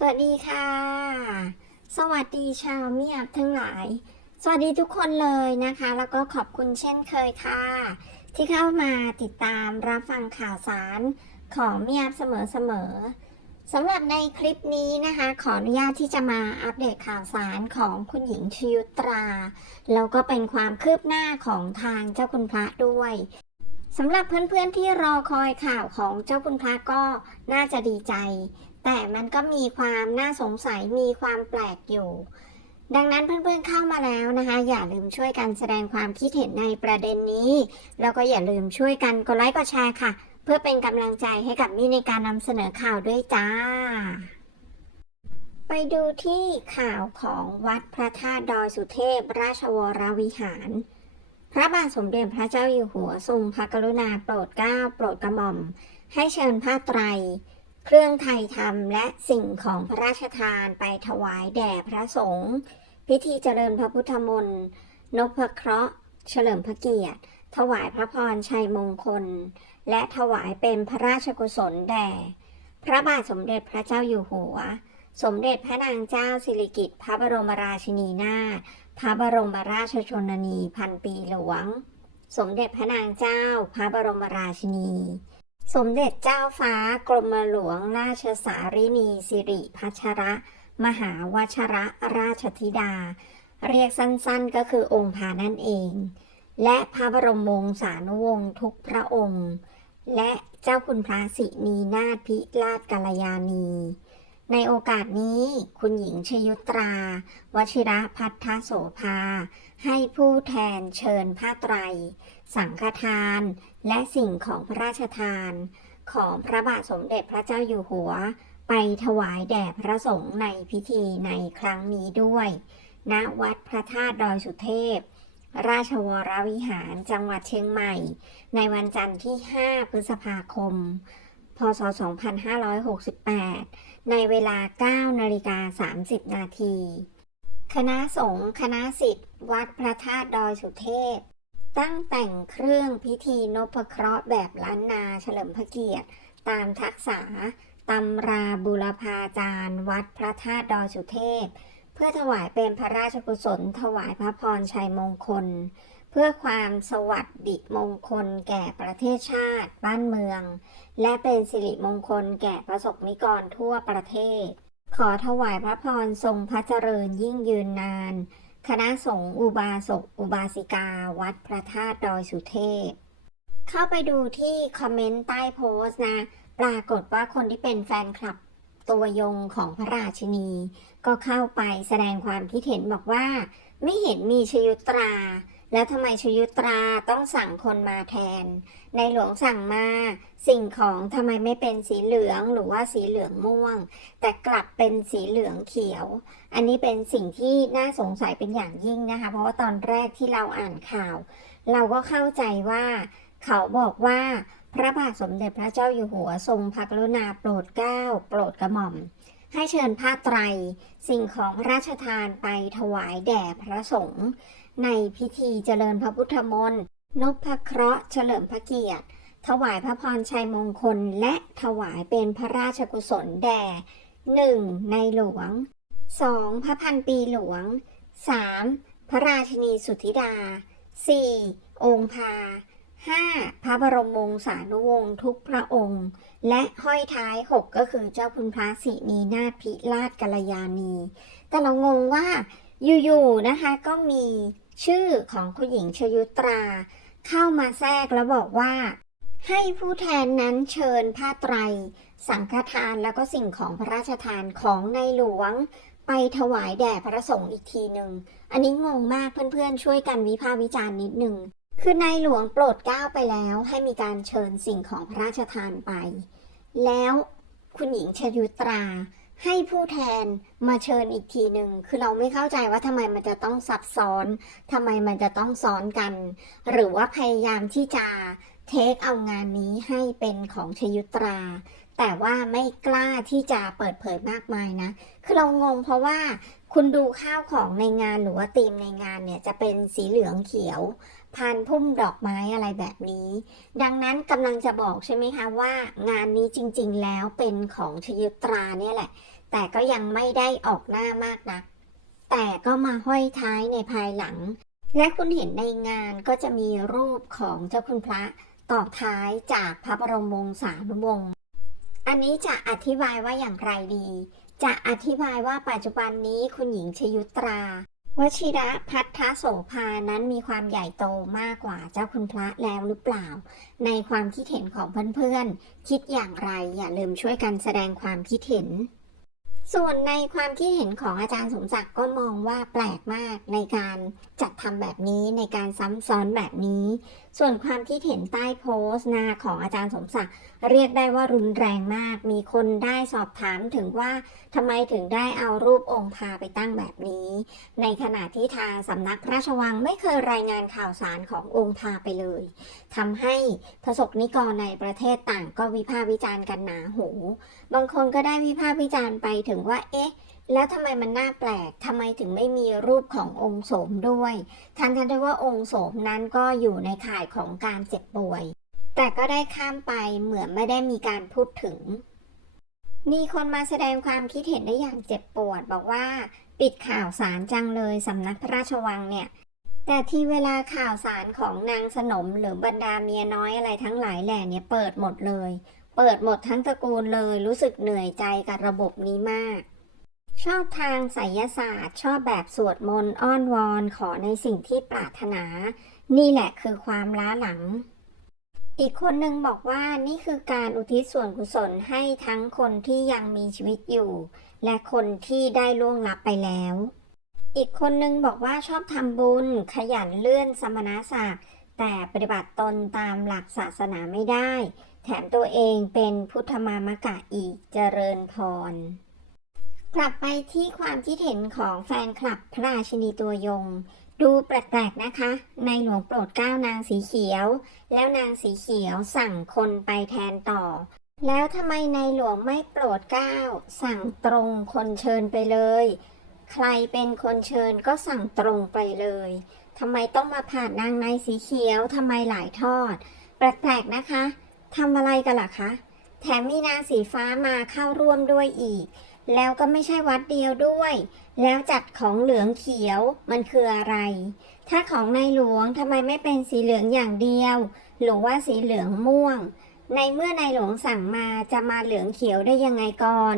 สวัสดีค่ะ สวัสดีชาวเมียบทั้งหลาย สวัสดีทุกคนเลยนะคะ แล้วก็ขอบคุณเช่นเคยค่ะ ที่เข้ามาติดตามรับฟังข่าวสารของเมียบเสมอๆสำหรับในคลิปนี้นะคะ ขออนุญาตที่จะมาอัปเดตข่าวสารของคุณหญิงชยุตรา แล้วก็เป็นความคืบหน้าของทางเจ้าคุณพระด้วยสำหรับเพื่อนๆที่รอคอยข่าวของเจ้าคุณพระก็น่าจะดีใจ แต่มันก็มีความน่าสงสัยมีความแปลกอยู่ ดังนั้นเพื่อนๆเข้ามาแล้วนะคะ อย่าลืมช่วยกันแสดงความคิดเห็นในประเด็นนี้ แล้วก็อย่าลืมช่วยกันกดไลค์กดแชร์ค่ะ เพื่อเป็นกำลังใจให้กับมี่ในการนำเสนอข่าวด้วยจ้า ไปดูที่ข่าวของวัดพระธาตุดอยสุเทพ ราชวรวิหารพระบาทสมเด็จพระเจ้าอยู่หัวทรงพระกรุณาโปรดเกล้าโปรดกระหม่อม ให้เชิญผ้าไตร เครื่องไทยธรรมและสิ่งของพระราชทานไปถวายแด่พระสงฆ์พิธีเจริญพระพุทธมนต์นพเคราะห์ เฉลิมพระเกียรติ ถวายพระพรชัยมงคล และถวายเป็นพระราชกุศลแด่ พระบาทสมเด็จพระเจ้าอยู่หัว สมเด็จพระนางเจ้าสิริกิติ์พระบรมราชินีนาถพระบรมราชชนนีพันปีหลวง สมเด็จพระนางเจ้า พระบรมราชินี สมเด็จเจ้าฟ้ากรมหลวงราชสารินีสิริพัชระ มหาวชระราชธิดา เรียกสั้นๆก็คือองค์พานั่นเอง และพระบรมวงศานุวงศ์ทุกพระองค์ และเจ้าคุณพระสินีนาถพิราชกัลยาณี ในโอกาสนี้คุณหญิงชยุตรา วชิระพัฒโสภา ให้ผู้แทนเชิญผ้าไตร สังฆทาน และสิ่งของพระราชทาน ของพระบาทสมเด็จพระเจ้าอยู่หัว ไปถวายแด่พระสงฆ์ในพิธีในครั้งนี้ด้วย ณ วัดพระธาตุดอยสุเทพ ราชวรวิหารจังหวัดเชียงใหม่ ในวันจันทร์ที่ 5 พฤษภาคม พศ 2568 ในเวลา 9 นาฬิกา 30 นาที คณะสงฆ์คณะสิทธิ์วัดพระธาตุดอยสุเทพ ตั้งแต่งเครื่องพิธีนพเคราะห์แบบล้านนาเฉลิมพระเกียรติ ตามทักษะตำราบุรพาจารย์วัดพระธาตุดอยสุเทพ เพื่อถวายเป็นพระราชกุศล ถวายพระพรชัยมงคล เพื่อความสวัสดิมงคลแก่ประเทศชาติบ้านเมือง และเป็นสิริมงคลแก่ประสบนิกรทั่วประเทศ ขอถวายพระพรทรงพระเจริญยิ่งยืนนาน คณะสงฆ์อุบาสกอุบาสิกา วัดพระธาตุดอยสุเทพ เข้าไปดูที่คอมเมนต์ใต้โพสต์นะ ปรากฏว่าคนที่เป็นแฟนคลับตัวยงของพระราชินี ก็เข้าไปแสดงความคิดเห็นบอกว่า ไม่เห็นมีชยุตรา แล้วทำไมชยุตราต้องสั่งคนมาแทน ในหลวงสั่งมาสิ่งของทำไมไม่เป็นสีเหลืองหรือว่าสีเหลืองม่วง แต่กลับเป็นสีเหลืองเขียว อันนี้เป็นสิ่งที่น่าสงสัยเป็นอย่างยิ่งนะคะ เพราะว่าตอนแรกที่เราอ่านข่าว เราก็เข้าใจว่าเขาบอกว่าพระบาทสมเด็จพระเจ้าอยู่หัวทรงพระกรุณาโปรดเกล้าโปรดกระหม่อม ให้เชิญผ้าไตร สิ่งของพระราชทานไปถวายแด่พระสงฆ์ ในพิธีเจริญพระพุทธมนต์นพเคราะห์เฉลิมพระเกียรติ ถวายพระพรชัยมงคล และถวายเป็นพระราชกุศลแด่ 1. ในหลวง 2. พระพันปีหลวง 3. พระราชินีสุธิดา 4. องค์พา 5. พระบรมวงศานุวงศ์ทุกพระองค์ และห้อยท้าย 6 ก็คือเจ้าคุณพระสินีนาถพิราชกัลยาณี แต่เรางงว่าอยู่ๆนะคะก็มี ชื่อของคุณหญิงชยุตรา เข้ามาแทรกแล้วบอกว่า ให้ผู้แทนนั้นเชิญผ้าไตร สังฆทานแล้วก็สิ่งของพระราชทานของในหลวง ไปถวายแด่พระสงฆ์อีกทีหนึ่ง อันนี้งงมากเพื่อนๆ ช่วยกันวิพากษ์วิจารณ์นิดหนึ่งคือในหลวงโปรดเกล้าไปแล้วให้มีการเชิญสิ่งของพระราชทานไป แล้วคุณหญิงชยุตรา ให้ผู้แทนมาเชิญอีกทีหนึ่งคือเราไม่เข้าใจว่าทำไมมันจะต้องซับซ้อนทำไมมันจะต้องซ้อนกัน หรือว่าพยายามที่จะเทคเอางานนี้ให้เป็นของชยุตรา แต่ว่าไม่กล้าที่จะเปิดเผยมากมายนะ คือเรางงเพราะว่าคุณดูข้าวของในงานหรือว่าธีมในงานเนี่ยจะเป็นสีเหลืองเขียวพานพุ่มดอกไม้อะไรแบบนี้ ดังนั้นกำลังจะบอกใช่ไหมคะว่างานนี้จริงๆแล้วเป็นของชยุตราเนี่ยแหละ แต่ก็ยังไม่ได้ออกหน้ามากนัก แต่ก็มาห้อยท้ายในภายหลัง และคุณเห็นในงานก็จะมีรูปของเจ้าคุณพระต่อท้ายจากพระบรมวงศานุวงศ์อันนี้จะอธิบายว่าอย่างไรดี จะอธิบายว่าปัจจุบันนี้คุณหญิงชยุตรา วชิระพัทธโสภานั้นมีความใหญ่โตมากกว่าเจ้าคุณพระแล้วหรือเปล่า ในความคิดเห็นของเพื่อนๆ คิดอย่างไรอย่าลืมช่วยกันแสดงความคิดเห็น ส่วนในความคิดเห็นของอาจารย์สมศักดิ์ก็มองว่าแปลกมากในการจัดทำแบบนี้ในการซ้ำซ้อนแบบนี้ ส่วนความคิดเห็นใต้โพสต์นาของอาจารย์สมศักดิ์เรียกได้ว่ารุนแรงมาก มีคนได้สอบถามถึงว่าทำไมถึงได้เอารูปองค์พาไปตั้งแบบนี้ ในขณะที่ทางสำนักพระราชวังไม่เคยรายงานข่าวสารขององค์พาไปเลยทำให้ประสบนิกรในประเทศต่างก็วิพากษ์วิจารณ์กันหนาหู บางคนก็ได้วิพากษ์วิจารณ์ไปถึงว่าเอ๊ะ แล้วทำไมมันน่าแปลกทำไมถึงไม่มีรูปขององค์โสมด้วยทันทันได้ว่าองค์โสมนั้นก็อยู่ในข่ายของการเจ็บป่วย แต่ก็ได้ข้ามไปเหมือนไม่ได้มีการพูดถึง มีคนมาแสดงความคิดเห็นได้อย่างเจ็บปวด บอกว่าปิดข่าวสารจังเลยสำนักพระราชวังเนี่ยแต่ที่เวลาข่าวสารของนางสนมหรือบรรดาเมียน้อยอะไรทั้งหลายแหล่เนี่ยเปิดหมดเลย เปิดหมดทั้งตระกูลเลยรู้สึกเหนื่อยใจกับระบบนี้มาก ชอบทางไสยศาสตร์ ชอบแบบสวดมนต์อ้อนวอนขอในสิ่งที่ปรารถนา นี่แหละคือความล้าหลัง อีกคนหนึ่งบอกว่านี่คือการอุทิศส่วนกุศลให้ทั้งคนที่ยังมีชีวิตอยู่ และคนที่ได้ล่วงลับไปแล้ว อีกคนหนึ่งบอกว่าชอบทำบุญ ขยันเลื่อนสมณศักดิ์แต่ปฏิบัติตนตามหลักศาสนาไม่ได้ แถมตัวเองเป็นพุทธมามกะอีกเจริญพร กลับไปที่ความคิดเห็นของแฟนคลับพระราชินีตัวยง ดูแปลกๆนะคะ ในหลวงโปรดเกล้านางสีเขียว แล้วนางสีเขียวสั่งคนไปแทนต่อ แล้วทำไมในหลวงไม่โปรดเกล้าสั่งตรงคนเชิญไปเลย ใครเป็นคนเชิญก็สั่งตรงไปเลยทำไมต้องมาผ่านนางในสีเขียวทำไมหลายทอด แปลกๆนะคะทำอะไรกันล่ะคะ แถมมีนางสีฟ้ามาเข้าร่วมด้วยอีก แล้วก็ไม่ใช่วัดเดียวด้วย แล้วจัดของเหลืองเขียวมันคืออะไร ถ้าของในหลวงทำไมไม่เป็นสีเหลืองอย่างเดียว หรือว่าสีเหลืองม่วง ในเมื่อในหลวงสั่งมาจะมาเหลืองเขียวได้ยังไงก่อน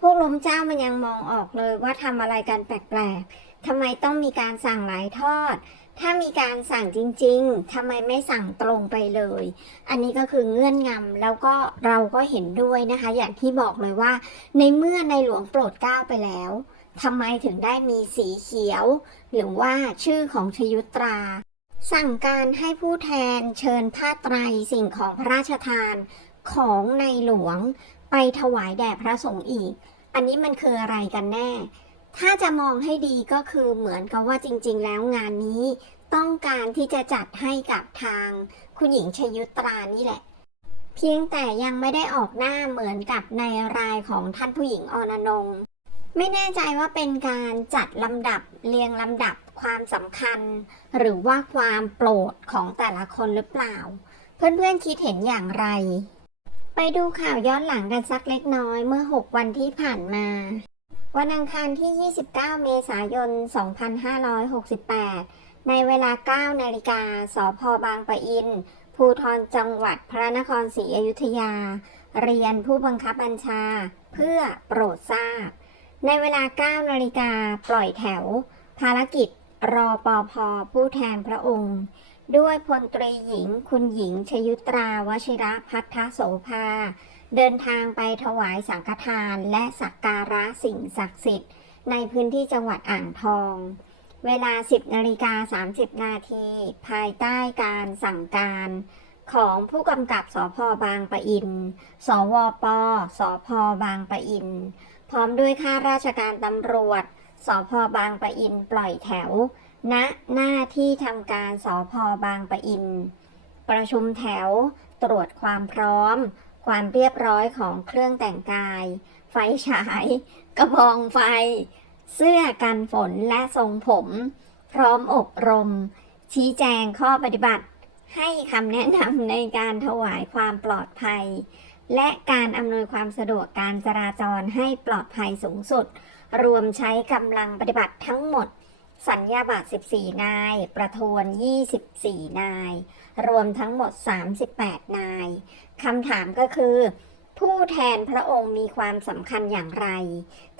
พวกล้มเจ้ามันยังมองออกเลยว่าทำอะไรกันแปลกๆทำไมต้องมีการสั่งหลายทอด ถ้ามีการสั่งจริงๆทำไมไม่สั่งตรงไปเลย อันนี้ก็คือเงื่อนงำแล้วก็เราก็เห็นด้วยนะคะ อย่างที่บอกเลยว่า ในเมื่อในหลวงโปรดเกล้าไปแล้วทำไมถึงได้มีสีเขียว หรือว่าชื่อของชยุตรา สั่งการให้ผู้แทนเชิญผ้าไตรสิ่งของพระราชทานของในหลวงไปถวายแด่พระสงฆ์อีก อันนี้มันคืออะไรกันแน่ ถ้าจะมองให้ดีก็คือเหมือนกับว่าจริง ๆ แล้วงานนี้ ต้องการที่จะจัดให้กับทางคุณหญิงชยุตรานี่แหละ เพียงแต่ยังไม่ได้ออกหน้าเหมือนกับในรายของท่านผู้หญิงออนนงไม่แน่ใจว่าเป็นการจัดลำดับเรียงลำดับความสำคัญ หรือว่าความโปรดของแต่ละคนหรือเปล่า เพื่อนๆคิดเห็นอย่างไร ไปดูข่าวย้อนหลังกันสักเล็กน้อยเมื่อ 6 วันที่ผ่านมา วันอังคารที่ 29 เมษายน 2568 ในเวลา 9 นาฬิกา สพบางปะอิน ภูทรจังหวัดพระนครศรีอยุธยา เรียนผู้บังคับบัญชา เพื่อโปรดทราบ ในเวลา 9 นาฬิกา ปล่อยแถว ภารกิจ รอปอพอผู้แทนพระองค์ ด้วยพลตรีหญิง คุณหญิงชยุตราวชิระพัทธโสภา เดินทางไปถวายสังฆทานและสักการะสิ่งศักดิ์สิทธิ์ ในพื้นที่จังหวัดอ่างทอง เวลา 10นาฬิกา30 นาที ภายใต้การสั่งการของผู้กำกับสพบางปะอิน สวป สพบางปะอิน พร้อมด้วยข้าราชการตำรวจ สพบางปะอินปล่อยแถว ณ หน้าที่ทำการสพบางปะอิน ประชุมแถว ตรวจความพร้อม ความเรียบร้อยของเครื่องแต่งกาย ไฟฉาย กระบองไฟ เสื้อกันฝนและทรงผม พร้อมอบรม ชี้แจงข้อปฏิบัติ ให้คำแนะนำในการถวายความปลอดภัย และการอำนวยความสะดวกการจราจรให้ปลอดภัยสูงสุด รวมใช้กำลังปฏิบัติทั้งหมด สัญญาบัตร 14 นาย ประทวน 24 นาย รวมทั้งหมด 38 นาย คำถามก็คือ ผู้แทนพระองค์มีความสำคัญอย่างไร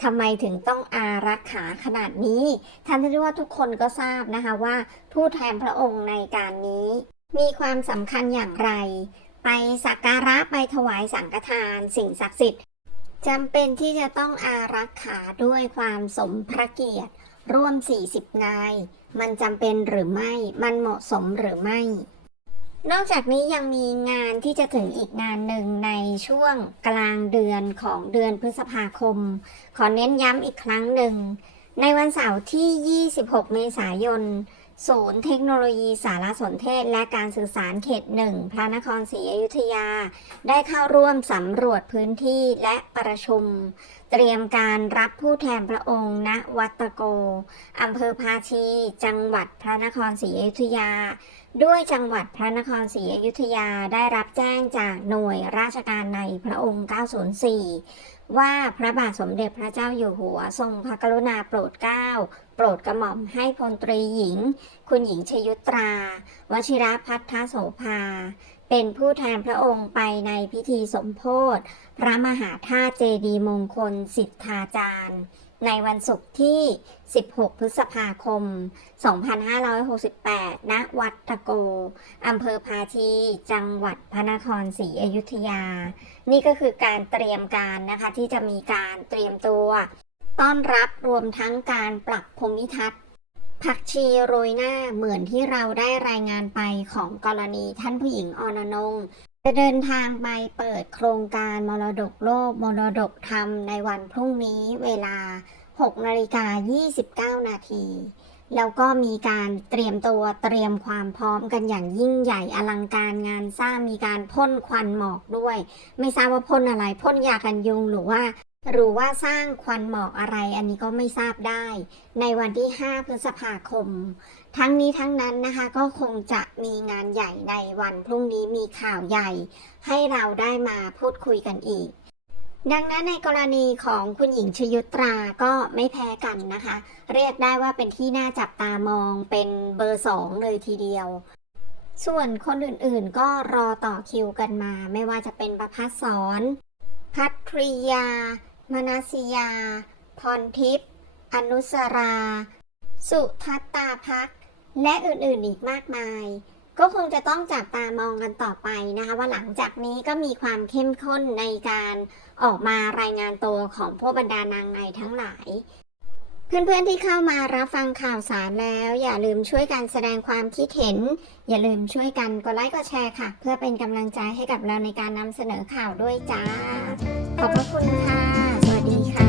ทำไมถึงต้องอารักขาขนาดนี้ ท่านที่ว่าทุกคนก็ทราบนะคะว่า ผู้แทนพระองค์ในการนี้ มีความสำคัญอย่างไร ไปสักการะไปถวายสังฆทาน สิ่งศักดิ์สิทธิ์จำเป็นที่จะต้องอารักขาด้วยความสมพระเกียรติ ร่วม 40 นาย มันจำเป็นหรือไม่ มันเหมาะสมหรือไม่ นอกจากนี้ยังมีงานที่จะถึงอีกงานหนึ่งในช่วงกลางเดือนของเดือนพฤษภาคม ขอเน้นย้ำอีกครั้งหนึ่ง ในวันเสาร์ที่ 26 เมษายน ศูนย์เทคโนโลยีสารสนเทศและการสื่อสารเขตหนึ่งพระนครศรีอยุธยา ได้เข้าร่วมสำรวจพื้นที่และประชุม เตรียมการรับผู้แทนพระองค์ณวัดตะโกอำเภอภาชี จังหวัดพระนครศรีอยุธยาด้วยจังหวัดพระนครศรีอยุธยาได้รับแจ้งจากหน่วยราชการในพระองค์ 904 ว่าพระบาทสมเด็จพระเจ้าอยู่หัวทรงพระกรุณาโปรดเกล้า โปรดกระหม่อมให้พลตรีหญิง คุณหญิงชยุตรา วชิรพัฒโสภา เป็นผู้แทนพระองค์ไปในพิธีสมโพธิพระมหาธาตุเจดีย์มงคลสิทธาจารย์ ในวันศุกร์ที่ 16 พฤษภาคม 2568 ณ วัดตะโก อำเภอภาชี จังหวัดพระนครศรีอยุธยา นี่ก็คือการเตรียมการนะคะที่จะมีการเตรียมตัว ต้อนรับรวมทั้งการปรับภูมิทัศน์ผักชีโรยหน้าเหมือนที่เราได้รายงานไปของกรณีท่านผู้หญิงออนนง จะเดินทางไปเปิดโครงการมรดกโลกมรดกธรรมในวันพรุ่งนี้เวลา 6 นาฬิกา 29 นาที แล้วก็มีการเตรียมตัวเตรียมความพร้อมกันอย่างยิ่งใหญ่อลังการงานสร้างมีการพ่นควันหมอกด้วย ไม่ทราบว่าพ่นอะไรพ่นยากันยุงหรือว่า หรือว่าสร้างควันหมอกอะไรอันนี้ก็ไม่ทราบได้ ในวันที่ 5 พฤษภาคม ทั้งนี้ทั้งนั้นนะคะก็คงจะมีงานใหญ่ในวันพรุ่งนี้มีข่าวใหญ่ ให้เราได้มาพูดคุยกันอีก ดังนั้นในกรณีของคุณหญิงชยุตราก็ไม่แพ้กันนะคะ เรียกได้ว่าเป็นที่น่าจับตามองเป็นเบอร์สองเลยทีเดียว ส่วนคนอื่นๆก็รอต่อคิวกันมา ไม่ว่าจะเป็นประพัสสอนพัทริยา มนัสยา พรทิพย์ อนุสรา สุทัตตาพัก และอื่นๆอีกมากมาย ก็คงจะต้องจับตามองกันต่อไปนะคะ ว่าหลังจากนี้ก็มีความเข้มข้นในการออกมารายงานตัวของพวกบรรดานางในทั้งหลายเพื่อนๆที่เข้ามารับฟังข่าวสารแล้ว อย่าลืมช่วยกันแสดงความคิดเห็น อย่าลืมช่วยกันกดไลค์กดแชร์ค่ะ เพื่อเป็นกำลังใจให้กับเราในการนำเสนอข่าวด้วยจ้า ขอบพระคุณค่ะ ดีค่ะ